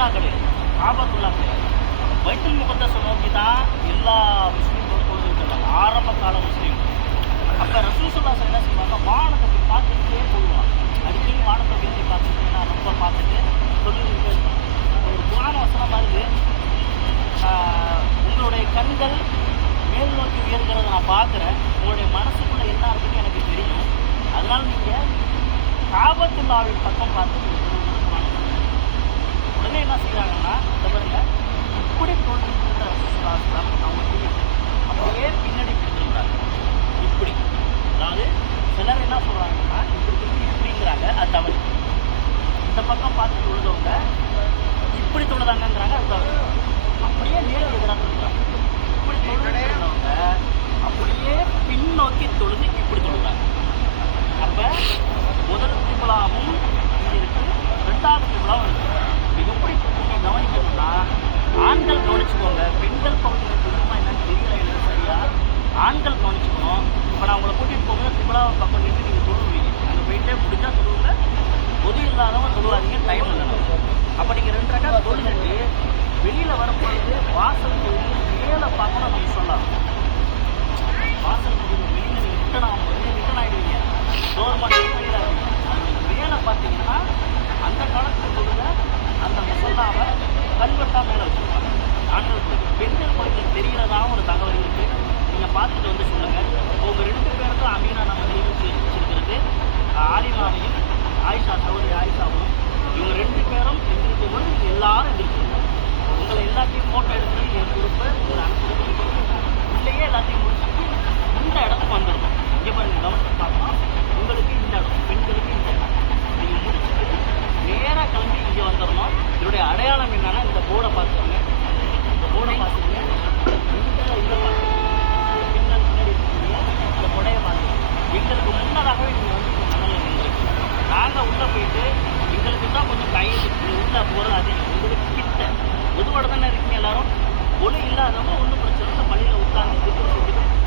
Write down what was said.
பைத்துல்லா கிடையாது காபத்துல்லா கிடையாது நோக்கி தான் எல்லா முஸ்லீம்களும் தொழுதுட்டு ஆரம்ப கால முஸ்லீம். அப்போ ரசூசுல்லாஸ் என்ன செய்வாங்க? வானத்தை போய் பார்த்துக்கிட்டே போடுவாங்க. அடிக்கடி வானத்தை பேசி பார்த்துட்டு நான் ரொம்ப பார்த்துட்டு சொல்லிக்கிட்டே இருப்பேன் ஒரு புராண வசனம் இருக்குது உங்களுடைய கண்கள் மேல் நோக்கி உயர்கிறத நான் பார்க்குறேன். உங்களுடைய மனசுக்குள்ளே என்ன இருக்குன்னு எனக்கு தெரியும். அதனால் நீங்கள் காபத்துள்ளாவின் பக்கம் பார்த்து உடனே என்ன செய்கிறாங்கன்னா இந்த பாருங்க இப்படி தொழுகின்ற ரசூலுல்லாஹி அவங்க அப்படியே பின்னாடி பிடிச்சிருந்தாங்க இப்படி அதாவது சிலர் என்ன சொல்கிறாங்கன்னா இப்படி திரும்பி இப்படிங்கிறாங்க அது தவறு இந்த பக்கம் பார்த்து தொழுதவங்க இப்படி தொழுதாங்கங்கிறாங்க அது தவறு அப்படியே நேரம் எதிராக கவனிக்கணும்னா ஆண்கள் கவனிச்சுக்கோங்க. பெண்கள் பகுதியில் தெரியுமா என்னன்னு தெரியல எனக்கு சரியா? ஆண்கள் கவனிச்சுக்கணும். இப்போ நான் உங்களை கூட்டிகிட்டு போகும்போது திபுலாவை பக்கம் நின்று நீங்கள் தொழுவீங்க அங்கே போயிட்டே முடிஞ்சா தொழுவுங்க பொது இல்லாதவங்க தொழுவாதீங்க டைம் இல்லைனா அப்போ நீங்கள் ரெண்டு ரக்கா தொழுதுட்டு வெளியில் வரும்பொழுது வாசல் தொழுது மேலே பார்க்கணும் நம்ம சொல்லலாம். இதோடைய அடையாளம் என்னன்னா இந்த போர்டை பார்த்துக்கோங்க. இந்த போர்டை பார்த்துக்கோங்க. இந்த இதை பார்த்துக்கோங்க பின்னல் பின்னாடி இந்த கொடையை பார்த்துக்கோங்க. எங்களுக்கு முன்னதாகவே நீங்கள் வந்து இந்த நாங்கள் உள்ளே போயிட்டு எங்களுக்கு தான் கொஞ்சம் கையெழுத்து உள்ளே போகிறது அதிகம். உங்களுக்கு கிட்ட. பொதுவோட தானே இருக்கீங்க எல்லாரும்? ஒளி இல்லாதவங்க ஒன்றும் பிரச்சனை இல்லை. பள்ளியில் உட்கார்ந்து